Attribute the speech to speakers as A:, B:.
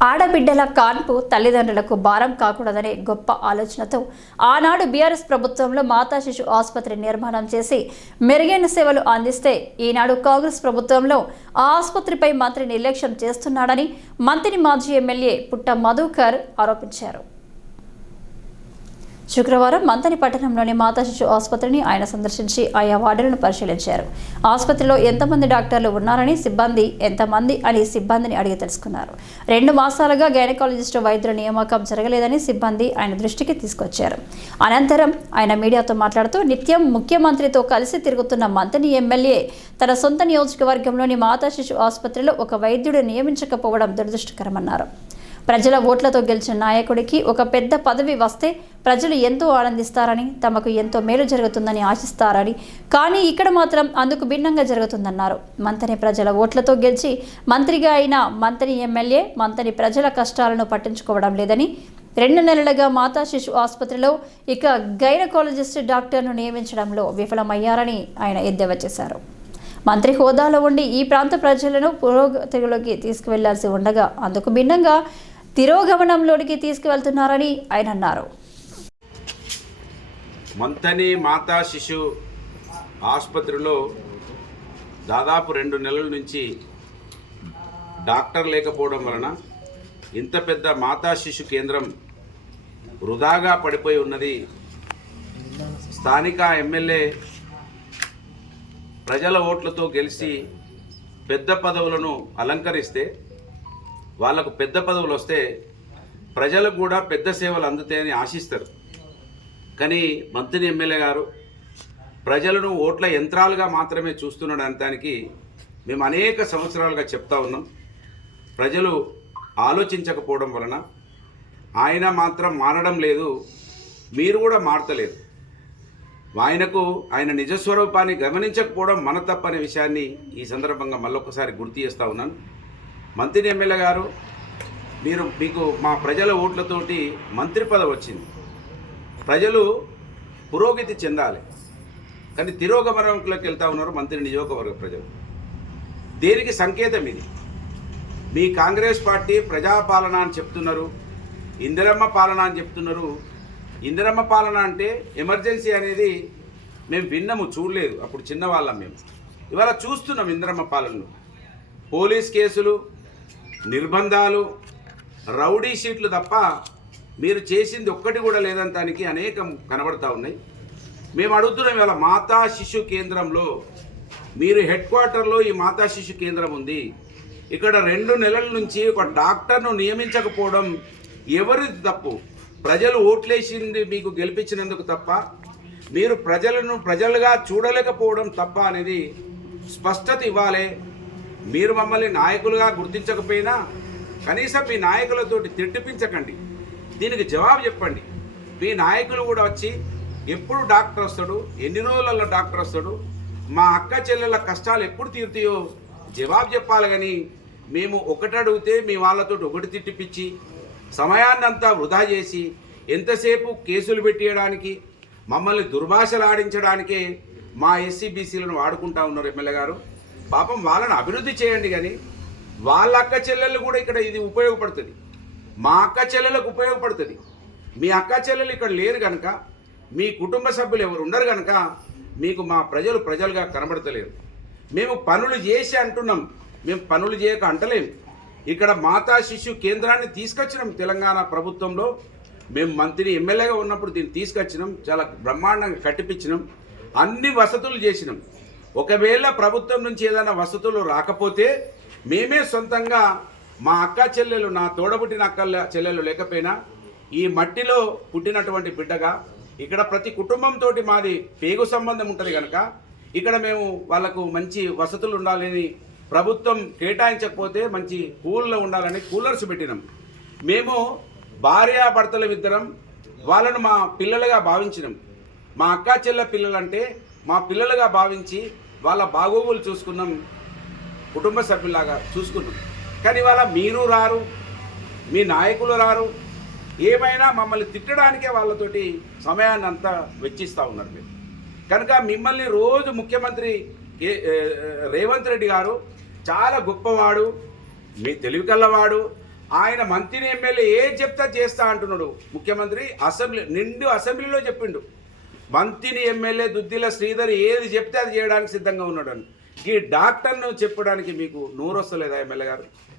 A: ఆడబిడ్డల కాన్పు తల్లిదండ్రులకు భారం కాకూడదనే గొప్ప ఆలోచనతో ఆనాడు బీఆర్ఎస్ ప్రభుత్వంలో మాతా శిశు ఆసుపత్రి నిర్మాణం చేసి మెరుగైన సేవలు అందిస్తే ఈనాడు కాంగ్రెస్ ప్రభుత్వంలో ఆ ఆసుపత్రిపై మంత్రి నిర్లక్ష్యం చేస్తున్నాడని మంత్రి మాజీ ఎమ్మెల్యే పుట్ట మధుకర్ ఆరోపించారు. శుక్రవారం మంతని పట్టణంలోని మాతా శిశు ఆసుపత్రిని ఆయన సందర్శించి ఆయా వార్డులను పరిశీలించారు. ఆసుపత్రిలో ఎంతమంది డాక్టర్లు ఉన్నారని సిబ్బంది ఎంతమంది అని సిబ్బందిని అడిగి తెలుసుకున్నారు. రెండు మాసాలుగా గైనకాలజిస్టు వైద్యుల నియామకం జరగలేదని సిబ్బంది ఆయన దృష్టికి తీసుకొచ్చారు. అనంతరం ఆయన మీడియాతో మాట్లాడుతూ నిత్యం ముఖ్యమంత్రితో కలిసి తిరుగుతున్న మంతని ఎమ్మెల్యే తన సొంత నియోజకవర్గంలోని మాతా శిశు ఆసుపత్రిలో ఒక వైద్యుడు నియమించకపోవడం దురదృష్టకరమన్నారు. ప్రజల ఓట్లతో గెలిచిన నాయకుడికి ఒక పెద్ద పదవి వస్తే ప్రజలు ఎంతో ఆనందిస్తారని తమకు ఎంతో మేలు జరుగుతుందని ఆశిస్తారని. కానీ ఇక్కడ మాత్రం అందుకు భిన్నంగా జరుగుతుందన్నారు. మంతని ప్రజల ఓట్లతో గెలిచి మంత్రిగా అయిన మంత్రి ఎమ్మెల్యే మంతని ప్రజల కష్టాలను పట్టించుకోవడం లేదని రెండు నెలలుగా మాతా శిశు ఆసుపత్రిలో ఇక గైనకాలజిస్ట్ డాక్టర్ను నియమించడంలో విఫలమయ్యారని ఆయన ఎద్దేవా చేశారు. మంత్రి హోదాలో ఉండి ఈ ప్రాంత ప్రజలను పురోగతిలోకి తీసుకువెళ్ళాల్సి ఉండగా అందుకు భిన్నంగా తిరోగమనంలోనికి తీసుకువెళ్తున్నారని ఆయన అన్నారు.
B: మంతని మాతా శిశు ఆసుపత్రిలో దాదాపు రెండు నెలల నుంచి డాక్టర్ లేకపోవడం వలన ఇంత పెద్ద మాతా శిశు కేంద్రం వృధాగా పడిపోయి ఉన్నది. స్థానిక ఎమ్మెల్యే ప్రజల ఓట్లతో గెలిచి పెద్ద పదవులను అలంకరిస్తే వాళ్ళకు పెద్ద పదవులు వస్తే ప్రజలకు కూడా పెద్ద సేవలు అందుతాయని ఆశిస్తారు. కానీ మంత్రి ఎమ్మెల్యే గారు ప్రజలను ఓట్ల యంత్రాలుగా మాత్రమే చూస్తున్నాడు అనటానికి మేము అనేక సంవత్సరాలుగా చెప్తా ఉన్నాం. ప్రజలు ఆలోచించకపోవడం వలన ఆయన మాత్రం మారడం లేదు మీరు కూడా మారతలేదు. ఆయనకు ఆయన నిజస్వరూపాన్ని గమనించకపోవడం మన తప్పనే విషయాన్ని ఈ సందర్భంగా మళ్ళొకసారి గుర్తు చేస్తూ ఉన్నాను. మంత్రి ఎమ్మెల్యే గారు మీరు మీకు మా ప్రజల ఓట్లతోటి మంత్రి పదవి వచ్చింది. ప్రజలు పురోగతి చెందాలి. కానీ తిరోగమనంలోకి వెళ్తా ఉన్నారు మంత్రి నియోజకవర్గ ప్రజలు. దేనికి సంకేతం ఇది? మీ కాంగ్రెస్ పార్టీ ప్రజాపాలన అని చెప్తున్నారు ఇందిరమ్మ పాలన అని చెప్తున్నారు. ఇందిరమ్మ పాలన అంటే ఎమర్జెన్సీ అనేది మేము విన్నము చూడలేదు. అప్పుడు చిన్నవాళ్ళం మేము. ఇవాళ చూస్తున్నాం ఇందిరమ్మ పాలనను. పోలీస్ కేసులు నిర్బంధాలు రౌడీ షీట్లు తప్ప మీరు చేసింది ఒక్కటి కూడా లేదంటానికి అనేకం కనబడతా ఉన్నాయి. మేము అడుగుతున్నాం ఇవాళ మాతా శిశు కేంద్రంలో మీరు హెడ్ క్వార్టర్లో ఈ మాతా శిశు కేంద్రం ఉంది. ఇక్కడ రెండు నెలల నుంచి ఒక డాక్టర్ను నియమించకపోవడం ఎవరిది తప్పు? ప్రజలు ఓట్లేసింది మీకు గెలిపించినందుకు తప్ప మీరు ప్రజలను ప్రజలుగా చూడలేకపోవడం తప్ప అనేది స్పష్టత ఇవ్వాలి. మీరు మమ్మల్ని నాయకులుగా గుర్తించకపోయినా కనీసం మీ నాయకులతోటి తిట్టిపించకండి. దీనికి జవాబు చెప్పండి. మీ నాయకులు కూడా వచ్చి ఎప్పుడు డాక్టర్ వస్తాడు? ఎన్ని రోజులలో డాక్టర్ వస్తాడు? మా అక్క చెల్లెల కష్టాలు ఎప్పుడు తీరుతాయో జవాబు చెప్పాలి కానీ మేము ఒకటి అడిగితే మీ వాళ్ళతో ఒకటి తిట్టిపిచ్చి సమయాన్నంతా వృధా చేసి ఎంతసేపు కేసులు పెట్టియడానికి మమ్మల్ని దుర్భాషలు ఆడించడానికే మా ఎస్సీబీసీలను వాడుకుంటా ఉన్నారు ఎమ్మెల్యే గారు. పాపం వాళ్ళని అభివృద్ధి చేయండి కానీ వాళ్ళ అక్క చెల్లెళ్ళు కూడా ఇక్కడ ఇది ఉపయోగపడుతుంది. మా అక్క చెల్లెలకు ఉపయోగపడుతుంది. మీ అక్క చెల్లెలు ఇక్కడ లేరు కనుక మీ కుటుంబ సభ్యులు ఎవరు ఉండరు కనుక మీకు మా ప్రజలు ప్రజలుగా కనబడతలేరు. మేము పనులు చేసి అంటున్నాం. మేము పనులు చేయక అంటలేము ఇక్కడ మాతా శిశు కేంద్రాన్ని తీసుకొచ్చినాం తెలంగాణ ప్రభుత్వంలో. మేము మంత్రి ఎమ్మెల్యేగా ఉన్నప్పుడు దీన్ని తీసుకొచ్చినాం. చాలా బ్రహ్మాండంగా కట్టిపించినాం. అన్ని వసతులు చేసినాం. ఒకవేళ ప్రభుత్వం నుంచి ఏదైనా వసతులు రాకపోతే మేమే సొంతంగా మా అక్క చెల్లెలు నా తోడబుట్టిన అక్క చెల్లెలు లేకపోయినా ఈ మట్టిలో పుట్టినటువంటి బిడ్డగా ఇక్కడ ప్రతి కుటుంబంతో మాది పేగు సంబంధం ఉంటుంది కనుక ఇక్కడ మేము వాళ్ళకు మంచి వసతులు ఉండాలని ప్రభుత్వం కేటాయించకపోతే మంచి కూల్లో ఉండాలని కూలర్స్ పెట్టినాం. మేము భార్యాభర్తల ఇద్దరం వాళ్ళను మా పిల్లలుగా భావించినాం. మా అక్క చెల్లె పిల్లలంటే మా పిల్లలుగా భావించి వాళ్ళ బాగోగులు చూసుకున్నాం కుటుంబ సభ్యులాగా చూసుకున్నాం. కానీ వాళ్ళ మీరు రారు మీ నాయకులు రారు ఏమైనా మమ్మల్ని తిట్టడానికే వాళ్ళతోటి సమయాన్ని అంతా వెచ్చిస్తూ ఉన్నారు మీరు. కనుక మిమ్మల్ని రోజు ముఖ్యమంత్రి ఏ, రేవంత్ రెడ్డి గారు చాలా గొప్పవాడు మీ తెలివి కల్లవాడు ఆయన మంత్రిని ఎమ్మెల్యే ఏం చెప్తా చేస్తా అంటున్నాడు ముఖ్యమంత్రి అసెంబ్లీ నిండు అసెంబ్లీలో చెప్పిండు. బంతిని ఎమ్మెల్యే దుద్దిల శ్రీధర్ ఏది చెప్తే అది చేయడానికి సిద్ధంగా ఉన్నాడు ఈ డాక్టర్ను చెప్పడానికి మీకు నూరు వస్తలేదా ఎమ్మెల్యే గారు?